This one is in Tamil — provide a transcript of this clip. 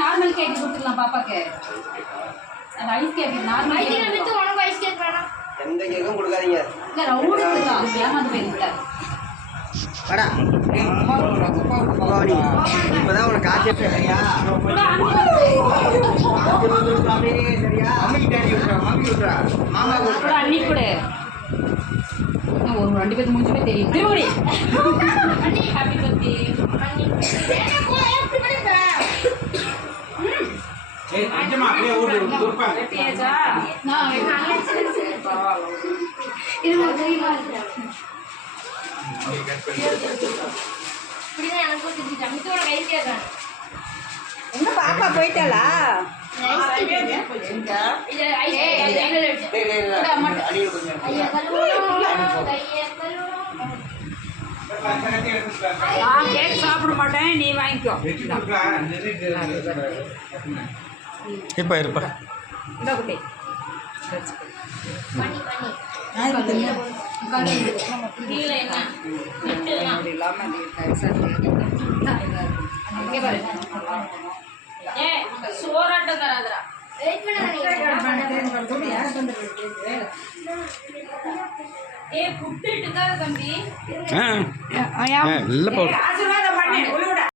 நார்மல் கேக் கொடுத்துடலாம் பாப்பாக்கு. Ice cake normal cake with உனக்கு ஐஸ் கேக் வேணாம். எந்த கேக்கும் கொடுக்காதீங்க. இல்ல ரவுண்ட் கொடுக்கலாம். ஏமாந்து போயிடுங்க. வாடா. போடி. இப்பதான் உனக்கு காச்சே சரியா? சரியா? அம்மி டாடி விட்றா, மாமி விட்றா. மாமா விட்றா. அண்ணி கொடு. ஒரு ரெண்டு பேருக்கு மூஞ்சி தெரியும். திருவோடி. அண்ணி ஹேப்பி பர்த்டே. அண்ணி. ஏய் அஞ்சமா அப்படியே ஓடு துர்பா. பேஜா. நான் இது தெரியுமா? புடிங்க எனக்கு தெரிஞ்சு அம்மியோட கையில தான். எங்க பாப்பா போய்ட்டாளா? எங்க? இல்ல ஐயே அடி கொஞ்சம். ஐயா கையே நான் கேக் சாப்பிட மாட்டேன், நீ வாங்கிக்கோ. இப்போ இருப்பா இந்த குட்டி சோறாட்டம் தராதரா புட்டு தம்பி இல்லை